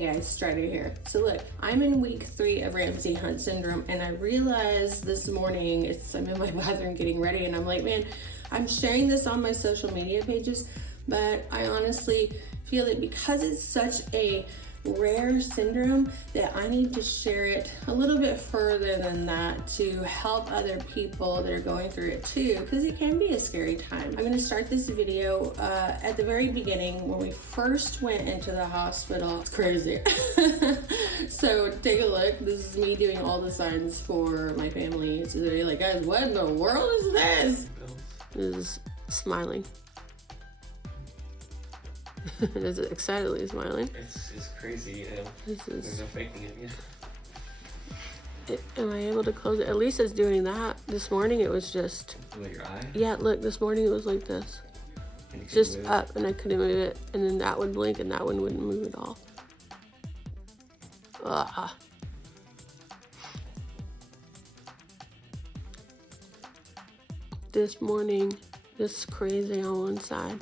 Hey guys, Strider here. So look, I'm in week 3 of Ramsay Hunt syndrome, and I realized this morning, I'm in my bathroom getting ready, and I'm like, man, I'm sharing this on my social media pages, but I honestly feel that because it's such a rare syndrome that I need to share it a little bit further than that to help other people that are going through it too, because it can be a scary time. I'm going to start this video at the very beginning when we first went into the hospital. It's crazy. So take a look. This is me doing all the signs for my family. So they're like, guys, what in the world is this? This is smiling. Is it excitedly smiling? It's crazy. There's no faking it. Yeah. Am I able to close it? At least it's doing that. This morning it was just... What, your eye? Yeah, look, this morning it was like this. Just up, and I couldn't move it. And then that would blink, and that one wouldn't move at all. Ugh. This morning, this is crazy on one side.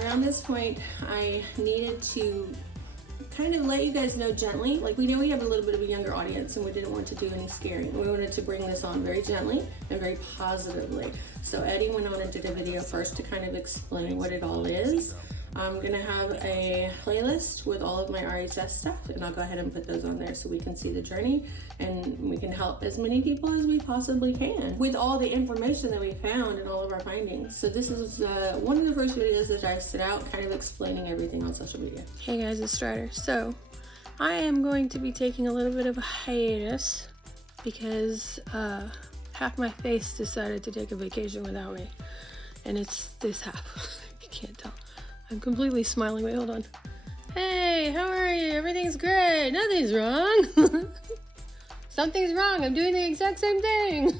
Around this point, I needed to kind of let you guys know gently, like we know we have a little bit of a younger audience and we didn't want to do any scaring. We wanted to bring this on very gently and very positively. So Eddie went on and did a video first to kind of explain what it all is. I'm gonna have a playlist with all of my RHS stuff, and I'll go ahead and put those on there so we can see the journey and we can help as many people as we possibly can with all the information that we found and all of our findings. So this is one of the first videos that I set out kind of explaining everything on social media. Hey guys, it's Strider. So I am going to be taking a little bit of a hiatus because half my face decided to take a vacation without me, and it's this half. You can't tell. I'm completely smiling. Wait, hold on. Hey, how are you? Everything's great. Nothing's wrong. Something's wrong. I'm doing the exact same thing.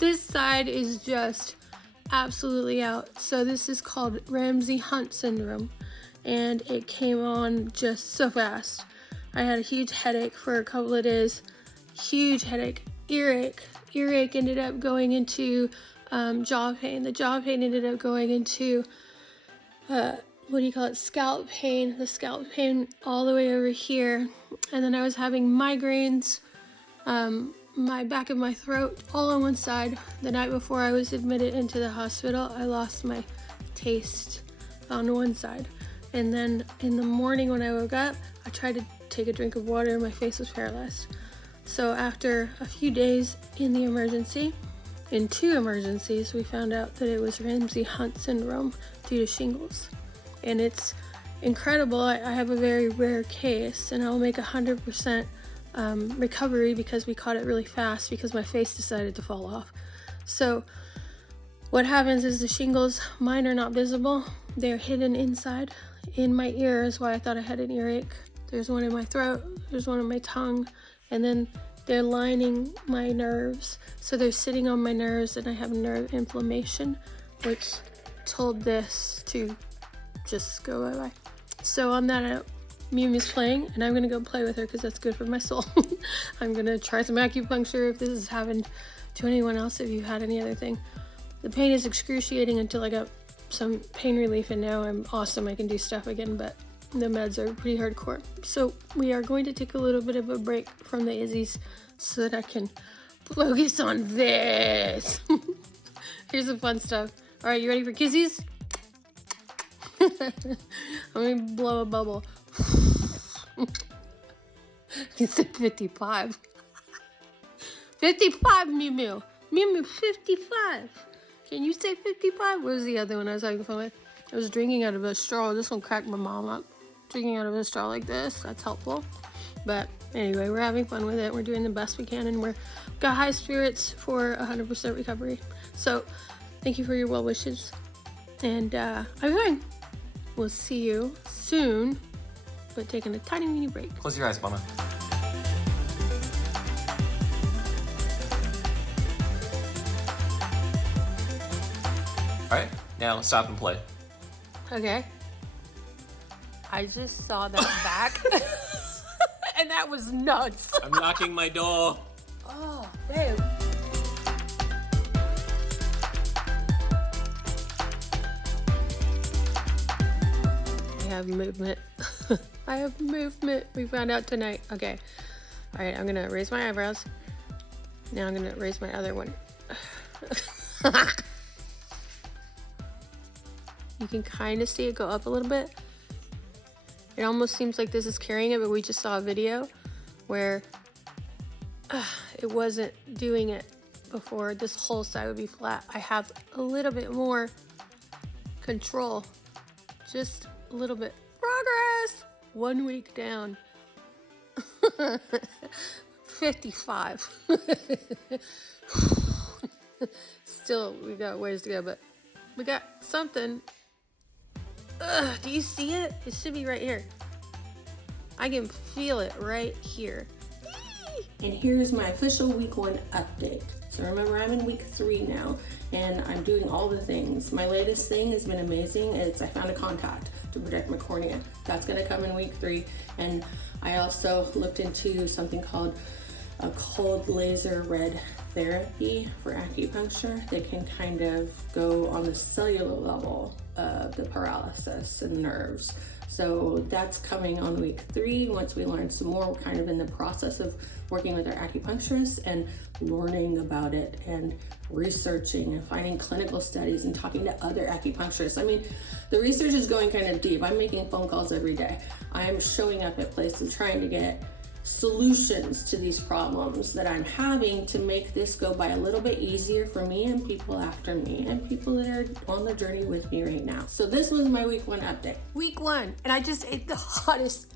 This side is just absolutely out. So this is called Ramsay Hunt syndrome, and it came on just so fast. I had a huge headache for a couple of days. Huge headache. Earache. Earache ended up going into jaw pain. The jaw pain ended up going into what do you call it? Scalp pain. The scalp pain all the way over here. And then I was having migraines, my back of my throat, all on one side. The night before I was admitted into the hospital, I lost my taste on one side. And then in the morning when I woke up, I tried to take a drink of water and my face was paralyzed. So after a few days in the emergency, in 2 emergencies, we found out that it was Ramsay Hunt syndrome due to shingles. And it's incredible. I have a very rare case, and I'll make 100% recovery because we caught it really fast because my face decided to fall off. So what happens is the shingles, mine are not visible. They're hidden inside. In my ear is why I thought I had an earache. There's one in my throat, there's one in my tongue, and then they're lining my nerves. So they're sitting on my nerves, and I have nerve inflammation, which told this to just go bye-bye. So on that note, Mew is playing, and I'm gonna go play with her because that's good for my soul. I'm gonna try some acupuncture if this has happened to anyone else, if you've had any other thing. The pain is excruciating until I got some pain relief, and now I'm awesome. I can do stuff again, but the meds are pretty hardcore. So we are going to take a little bit of a break from the Izzies so that I can focus on this. Here's some fun stuff. All right, you ready for kisses? I'm gonna blow a bubble. It's at 55. 55, Mew Mew. Mew Mew, 55. Can you say 55? What was the other one I was having fun with? I was drinking out of a straw. This one cracked my mom up. Drinking out of a straw like this. That's helpful. But anyway, we're having fun with it. We're doing the best we can, and we've got high spirits for 100% recovery. So thank you for your well wishes. And I'm fine. We'll see you soon. We're taking a tiny mini break. Close your eyes, Mama. All right, now stop and play. Okay. I just saw that back. And that was nuts. I'm knocking my door. Oh, babe. I have movement. I have movement. We found out tonight. Okay. All right, I'm going to raise my eyebrows. Now I'm going to raise my other one. You can kind of see it go up a little bit. It almost seems like this is carrying it, but we just saw a video where it wasn't doing it before. This whole side would be flat. I have a little bit more control. Just a little bit. Progress! 1 week down. 55. Still, we got ways to go, but we got something. Do you see it? It should be right here. I can feel it right here. And here's my official week 1 update. So remember, I'm in week 3 now, and I'm doing all the things. My latest thing has been amazing. I found a contact to protect my cornea. That's gonna come in week 3. And I also looked into something called a cold laser red therapy for acupuncture that can kind of go on the cellular level of the paralysis and nerves. So that's coming on week 3. Once we learn some more, we're kind of in the process of working with our acupuncturist and learning about it and researching and finding clinical studies and talking to other acupuncturists. I mean, the research is going kind of deep. I'm making phone calls every day. I'm showing up at places trying to get solutions to these problems that I'm having to make this go by a little bit easier for me and people after me and people that are on the journey with me right now. So this was my week 1 update. Week 1, and I just ate the hottest.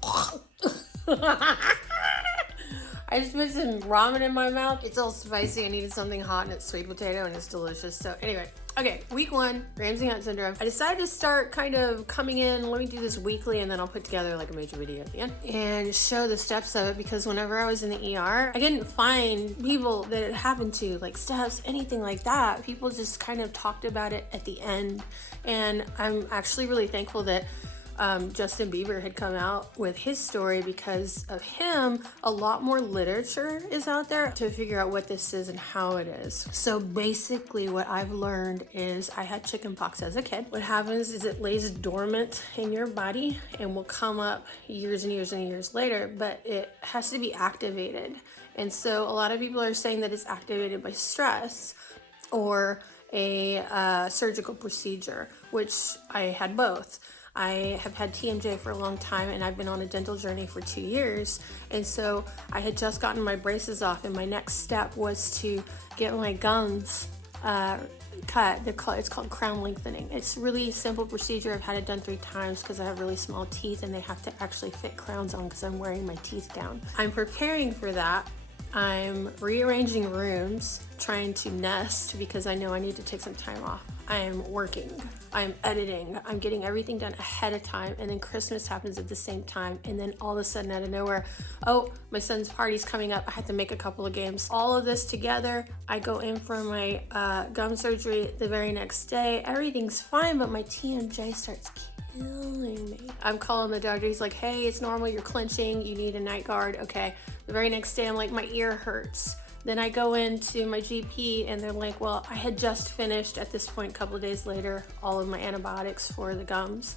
I just put some ramen in my mouth. It's all spicy. I needed something hot, and it's sweet potato, and it's delicious. So anyway, okay, week 1, Ramsay Hunt syndrome. I decided to start kind of coming in. Let me do this weekly, and then I'll put together like a major video at the end and show the steps of it, because whenever I was in the ER, I couldn't find people that it happened to, like steps, anything like that. People just kind of talked about it at the end, and I'm actually really thankful that Justin Bieber had come out with his story. Because of him, a lot more literature is out there to figure out what this is and how it is. So basically what I've learned is I had chickenpox as a kid. What happens is it lays dormant in your body and will come up years and years and years later, but it has to be activated. And so a lot of people are saying that it's activated by stress or a surgical procedure, which I had both. I have had TMJ for a long time, and I've been on a dental journey for 2 years. And so I had just gotten my braces off, and my next step was to get my gums cut. It's called crown lengthening. It's a really simple procedure. I've had it done 3 times because I have really small teeth, and they have to actually fit crowns on because I'm wearing my teeth down. I'm preparing for that. I'm rearranging rooms, trying to nest because I know I need to take some time off. I'm working, I'm editing, I'm getting everything done ahead of time, and then Christmas happens at the same time, and then all of a sudden out of nowhere, oh, my son's party's coming up, I have to make a couple of games. All of this together, I go in for my gum surgery the very next day. Everything's fine, but my TMJ starts killing me. I'm calling the doctor, he's like, hey, it's normal, you're clenching, you need a night guard. Okay, the very next day I'm like, my ear hurts. Then I go into my GP and they're like, well, I had just finished at this point, a couple of days later, all of my antibiotics for the gums.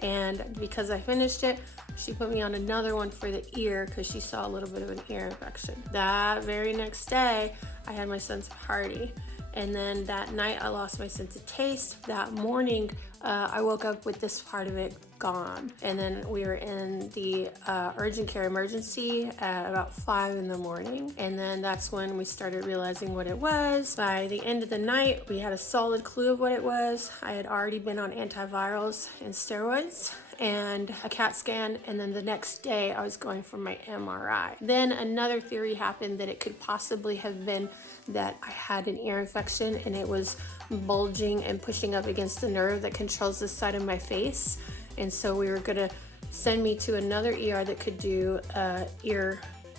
And because I finished it, she put me on another one for the ear because she saw a little bit of an ear infection. That very next day, I had my son's party. And then that night I lost my sense of taste. That morning, I woke up with this part of it gone. And then we were in the urgent care emergency at about 5 in the morning. And then that's when we started realizing what it was. By the end of the night, we had a solid clue of what it was. I had already been on antivirals and steroids and a CAT scan, and then the next day I was going for my MRI. Then another theory happened that it could possibly have been that I had an ear infection and it was bulging and pushing up against the nerve that controls this side of my face. And so we were gonna send me to another ER that could do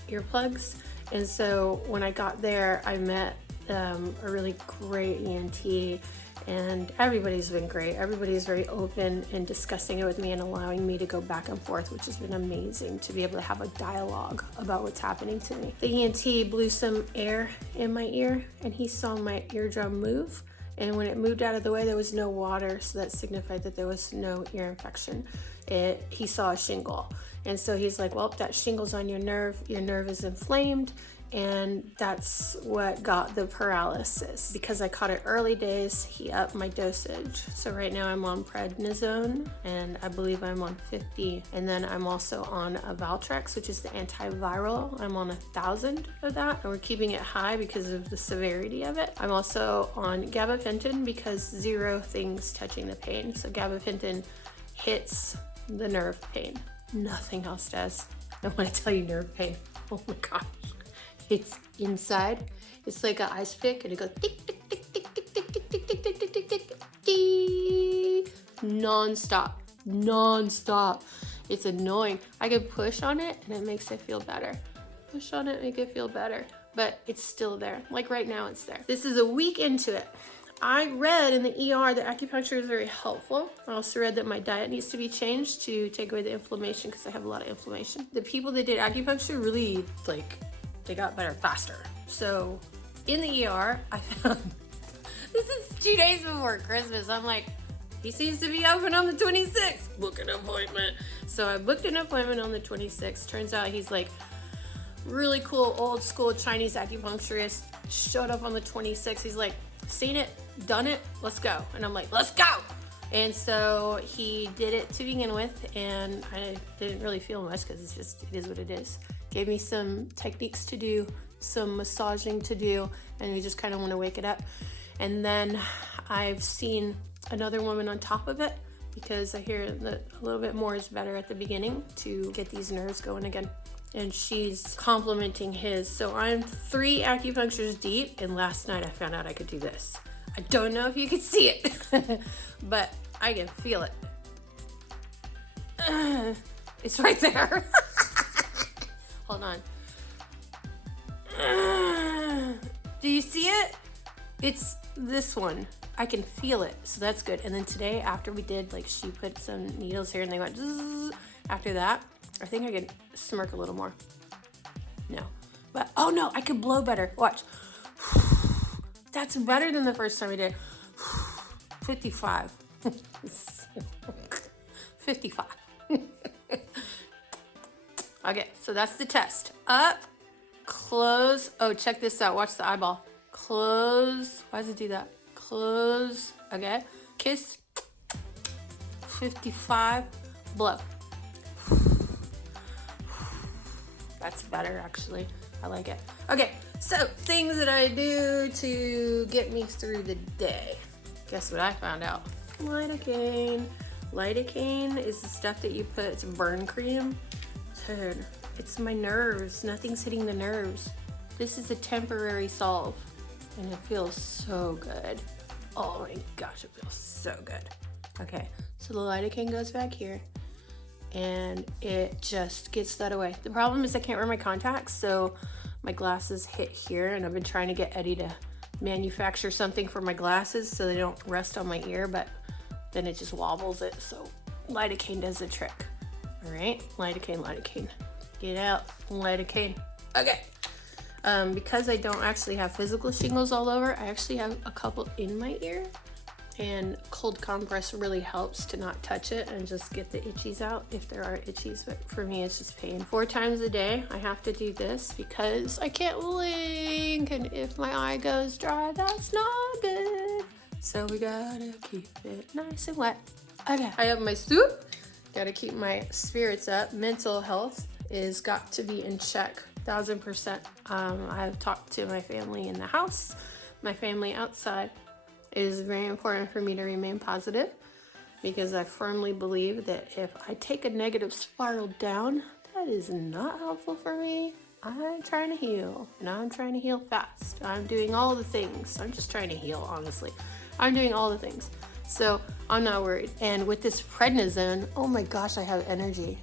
earplugs. And so when I got there, I met a really great ENT, and everybody's been great. Everybody's very open and discussing it with me and allowing me to go back and forth, which has been amazing to be able to have a dialogue about what's happening to me. The ENT blew some air in my ear and he saw my eardrum move. And when it moved out of the way, there was no water, so that signified that there was no ear infection. He saw a shingle. And so he's like, well, that shingle's on your nerve is inflamed, and that's what got the paralysis. Because I caught it early days, he upped my dosage. So right now I'm on prednisone, and I believe I'm on 50. And then I'm also on a Valtrex, which is the antiviral. I'm on 1,000 of that, and we're keeping it high because of the severity of it. I'm also on gabapentin because 0 things touching the pain. So gabapentin hits the nerve pain. Nothing else does. And when I tell you nerve pain, oh my gosh. It's inside. It's like an ice pick, and it goes tick, tick, tick, tick, tick, tick, tick, tick, tick, tick, tick, tick, tick, tick, non-stop. It's annoying. I can push on it, and it makes it feel better. Push on it, make it feel better. But it's still there. Like right now, it's there. This is a week into it. I read in the ER that acupuncture is very helpful. I also read that my diet needs to be changed to take away the inflammation because I have a lot of inflammation. The people that did acupuncture really, they got better faster. So in the ER, I found, this is 2 days before Christmas. I'm like, he seems to be open on the 26th. Book an appointment. So I booked an appointment on the 26th. Turns out he's like really cool, old school Chinese acupuncturist. Showed up on the 26th. He's like, seen it, done it, let's go. And I'm like, let's go. And so he did it to begin with, and I didn't really feel much because it is what it is. Gave me some techniques to do, some massaging to do, and we just kind of want to wake it up. And then I've seen another woman on top of it because I hear that a little bit more is better at the beginning to get these nerves going again. And she's complimenting his. So I'm 3 acupunctures deep, and last night I found out I could do this. I don't know if you can see it, but I can feel it. It's right there. Hold on. Do you see it? It's this one. I can feel it, so that's good. And then today, after we did, she put some needles here and they went zzz. After that, I think I could smirk a little more. No. But, oh no, I could blow better. Watch. That's better than the first time I did. 55. 55. Okay, so that's the test. Up, close. Oh, check this out. Watch the eyeball. Close. Why does it do that? Close. Okay. Kiss. 55. Blow. That's better, actually. I like it. Okay, so things that I do to get me through the day. Guess what I found out? Lidocaine. Lidocaine is the stuff that you put, it's burn cream. Dude, it's my nerves. Nothing's hitting the nerves. This is a temporary solve, and it feels so good. Oh my gosh, it feels so good. Okay, so the lidocaine goes back here, and it just gets that away. The problem is I can't wear my contacts, so my glasses hit here, and I've been trying to get Eddie to manufacture something for my glasses so they don't rest on my ear, but then it just wobbles it, so lidocaine does the trick. All right, lidocaine. Get out, lidocaine. Okay. Because I don't actually have physical shingles all over, I actually have a couple in my ear, and cold compress really helps to not touch it and just get the itchies out if there are itchies, but for me it's just pain. 4 times a day I have to do this because I can't blink, and if my eye goes dry, that's not good. So we gotta keep it nice and wet. Okay, I have my soup. Gotta keep my spirits up. Mental health is got to be in check, 1000%. I've talked to my family in the house, my family outside. It is very important for me to remain positive because I firmly believe that if I take a negative spiral down, that is not helpful for me. I'm trying to heal, and I'm trying to heal fast. I'm doing all the things. I'm just trying to heal, honestly. I'm doing all the things. So I'm not worried. And with this prednisone, oh my gosh, I have energy.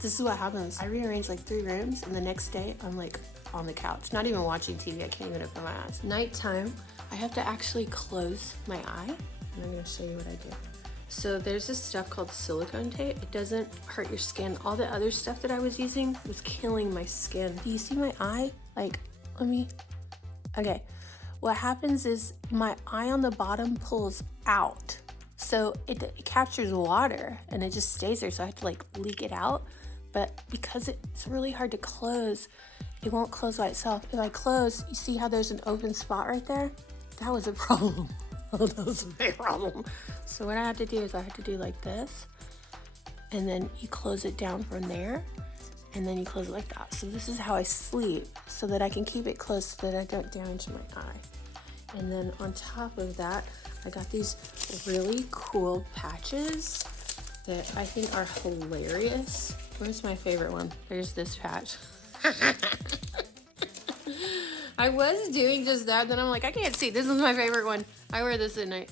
This is what happens. I rearrange like 3 rooms and the next day I'm like on the couch, not even watching TV. I can't even open my eyes. Nighttime, I have to actually close my eye. And I'm gonna show you what I do. So there's this stuff called silicone tape. It doesn't hurt your skin. All the other stuff that I was using was killing my skin. Do you see my eye? Like, okay. What happens is my eye on the bottom pulls out. So it captures water and it just stays there. So I have to like leak it out. But because it's really hard to close, it won't close by itself. If I close, you see how there's an open spot right there? That was a problem. Oh, that was a big problem. So what I had to do is I had to do like this, and then you close it down from there, and then you close it like that. So this is how I sleep, so that I can keep it closed so that I don't damage my eye. And then on top of that, I got these really cool patches that I think are hilarious. Where's my favorite one? There's this patch. I was doing just that, then I'm like, I can't see. This is my favorite one. I wear this at night.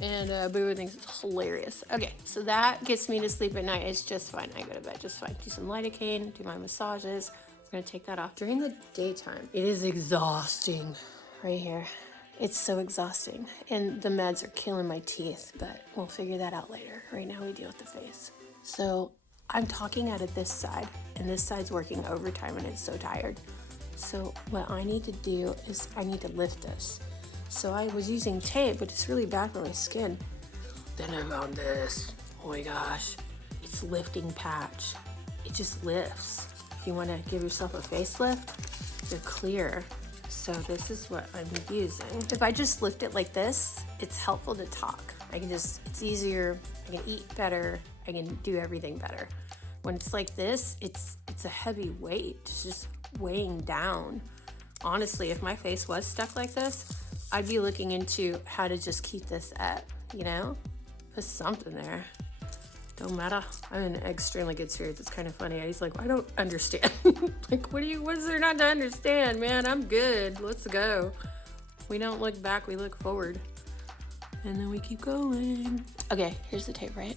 And Boo thinks it's hilarious. Okay, so that gets me to sleep at night. It's just fine. I go to bed just fine. Do some lidocaine, do my massages. We're gonna take that off. During the daytime, it is exhausting right here. It's so exhausting. And the meds are killing my teeth, but we'll figure that out later. Right now we deal with the face. So I'm talking out of this side, and this side's working overtime and it's so tired. So what I need to do is I need to lift this. So I was using tape, but it's really bad for my skin. Then I found this. Oh my gosh. It's lifting patch. It just lifts. If you want to give yourself a facelift, they're clear. So this is what I'm using. If I just lift it like this, it's helpful to talk. It's easier. I can eat better. I can do everything better. When it's like this, it's a heavy weight. It's just weighing down. Honestly, if my face was stuck like this, I'd be looking into how to just keep this at, put something there. Don't matter. I'm in extremely good spirits. It's kind of funny. He's like, I don't understand. Like, what is there not to understand, man? I'm good. Let's go. We don't look back, we look forward. And then we keep going. Okay, here's the tape, right?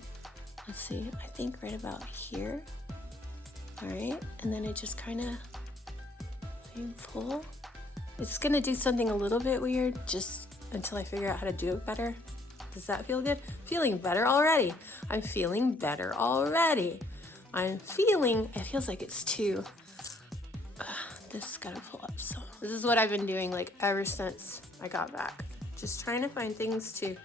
Let's see. I think right about here. All right, and then it just kind of pull. It's gonna do something a little bit weird just until I figure out how to do it better. Does that feel good? Feeling better already. I'm feeling better already. It feels like it's too, this gotta pull up. So this is what I've been doing like ever since I got back. Just trying to find things to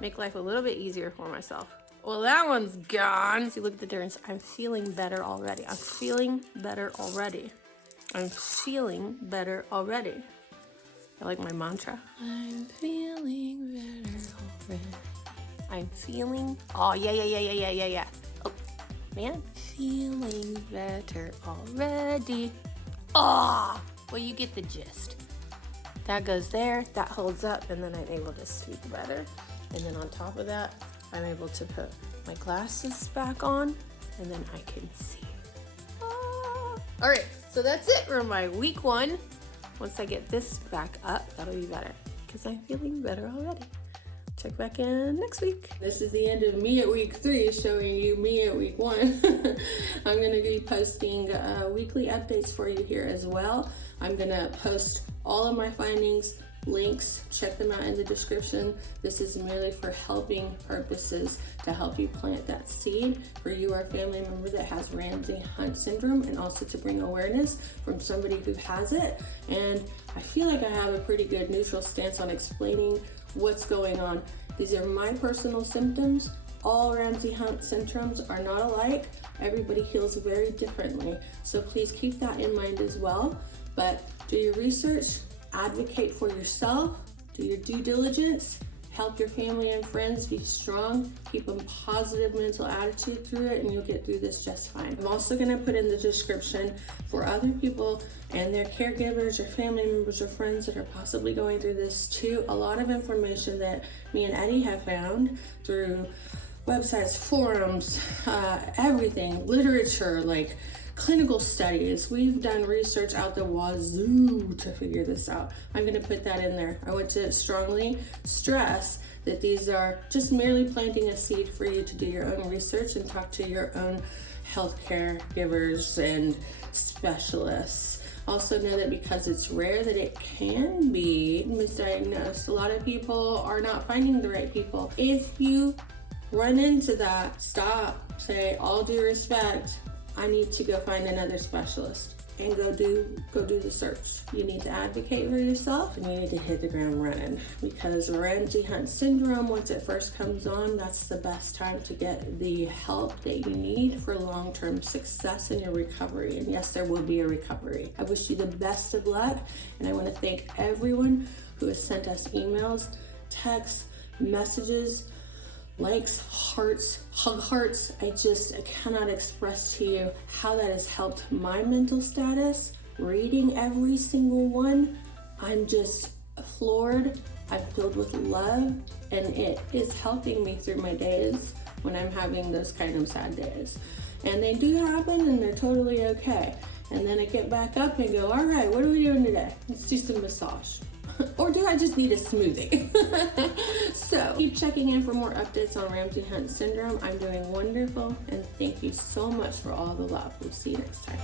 make life a little bit easier for myself. Well, that one's gone. See, look at the difference. I'm feeling better already. I'm feeling better already. I'm feeling better already. I like my mantra. I'm feeling better already. I'm feeling, oh, yeah. Oh, man, feeling better already. Oh, well, you get the gist. That goes there, that holds up, and then I'm able to speak better. And then on top of that, I'm able to put my glasses back on, and then I can see. Ah. All right, so that's it for my week 1. Once I get this back up, that'll be better because I'm feeling better already. Check back in next week. This is the end of me at week 3, showing you me at week 1. I'm going to be posting weekly updates for you here as well. I'm going to post all of my findings, links, check them out in the description. This is merely for helping purposes to help you plant that seed for you or a family member that has Ramsay Hunt syndrome, and also to bring awareness from somebody who has it. And I feel like I have a pretty good neutral stance on explaining what's going on. These are my personal symptoms. All Ramsay Hunt syndromes are not alike. Everybody heals very differently. So please keep that in mind as well. But do your research, advocate for yourself, do your due diligence, help your family and friends be strong, keep a positive mental attitude through it, and you'll get through this just fine. I'm also going to put in the description for other people and their caregivers or family members or friends that are possibly going through this too, a lot of information that me and Eddie have found through websites, forums, everything, literature, like clinical studies. We've done research out the wazoo to figure this out. I'm going to put that in there. I want to strongly stress that these are just merely planting a seed for you to do your own research and talk to your own healthcare givers and specialists. Also know that because it's rare that it can be misdiagnosed. A lot of people are not finding the right people. If you run into that, stop, say, all due respect, I need to go find another specialist and go do the search. You need to advocate for yourself and you need to hit the ground running, because Ramsay Hunt syndrome, once it first comes on, that's the best time to get the help that you need for long-term success in your recovery. And yes, there will be a recovery. I wish you the best of luck, and I want to thank everyone who has sent us emails, texts, messages, likes, hearts, hug hearts. I cannot express to you how that has helped my mental status. Reading every single one, I'm just floored. I'm filled with love, and it is helping me through my days when I'm having those kind of sad days. And they do happen, and they're totally okay. And then I get back up and go, all right, what are we doing today? Let's do some massage. Or do I just need a smoothie? So keep checking in for more updates on Ramsay Hunt syndrome. I'm doing wonderful, and thank you so much for all the love. We'll see you next time.